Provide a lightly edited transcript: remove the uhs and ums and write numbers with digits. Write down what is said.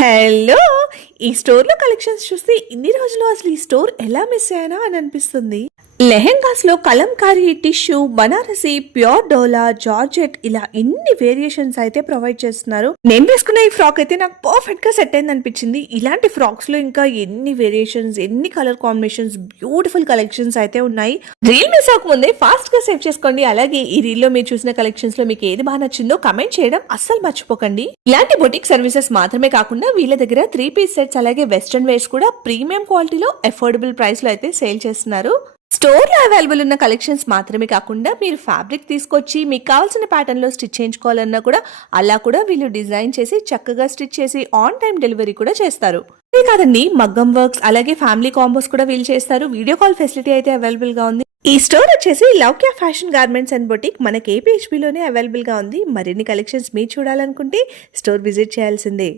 Hello! ఈ స్టోర్‌లో collections చూస్తే ఇన్ని రోజులు అసలు ఈ స్టోర్ ఎలా మిస్ అయ్యానా అని అనిపిస్తుంది. లెహెంగాస్‌లో కలంకారీ, టిష్యూ, బనారసి, ప్యూర్ డోలా, జార్జెట్ ఇలా ఇన్ని వేరియేషన్స్ అయితే ప్రొవైడ్ చేస్తున్నారు. నేను వేసుకున్న ఈ ఫ్రాక్ అయితే నాకు పర్ఫెక్ట్ గా సెట్ అయింది అనిపించింది. ఇలాంటి ఫ్రాక్స్ లో ఇంకా ఎన్ని వేరియేషన్స్, ఎన్ని కలర్ కాంబినేషన్స్, బ్యూటిఫుల్ కలెక్షన్స్ అయితే ఉన్నాయి. రీల్ మిస్ అవ్వకముందే ఫాస్ట్ గా సేవ్ చేసుకోండి. అలాగే ఈ రీల్ లో మీరు చూసిన కలెక్షన్స్ లో మీకు ఏది బాగా నచ్చిందో కమెంట్ చేయడం అస్సలు మర్చిపోకండి. ఇలాంటి బొటిక్ సర్వీసెస్ మాత్రమే కాకుండా వీళ్ళ దగ్గర 3 పీస్ సెట్స్ అలాగే వెస్ట్రన్ వేర్స్ కూడా ప్రీమియం క్వాలిటీలో అఫోర్డబుల్ ప్రైస్ లో అయితే సేల్ చేస్తున్నారు. స్టోర్లో అవైలబుల్ ఉన్న కలెక్షన్స్ మాత్రమే కాకుండా మీరు ఫ్యాబ్రిక్ తీసుకొచ్చి మీకు కావాల్సిన ప్యాటర్న్లో స్టిచ్ చేయించుకోవాలన్నా కూడా అలా కూడా వీళ్ళు డిజైన్ చేసి చక్కగా స్టిచ్ చేసి ఆన్ టైం డెలివరీ కూడా చేస్తారు. ఇదే కాదండి, మగ్గం వర్క్స్ అలాగే ఫ్యామిలీ కాంబోస్ కూడా వీళ్ళు చేస్తారు. వీడియో కాల్ ఫెసిలిటీ అయితే అవైలబుల్ గా ఉంది. ఈ స్టోర్ వచ్చేసి Loukya fashion garments and boutique మన KPHBలోనే అవైలబుల్ గా ఉంది. మరిన్ని కలెక్షన్స్ మీరు చూడాలనుకుంటే స్టోర్ విజిట్ చేయాల్సిందే.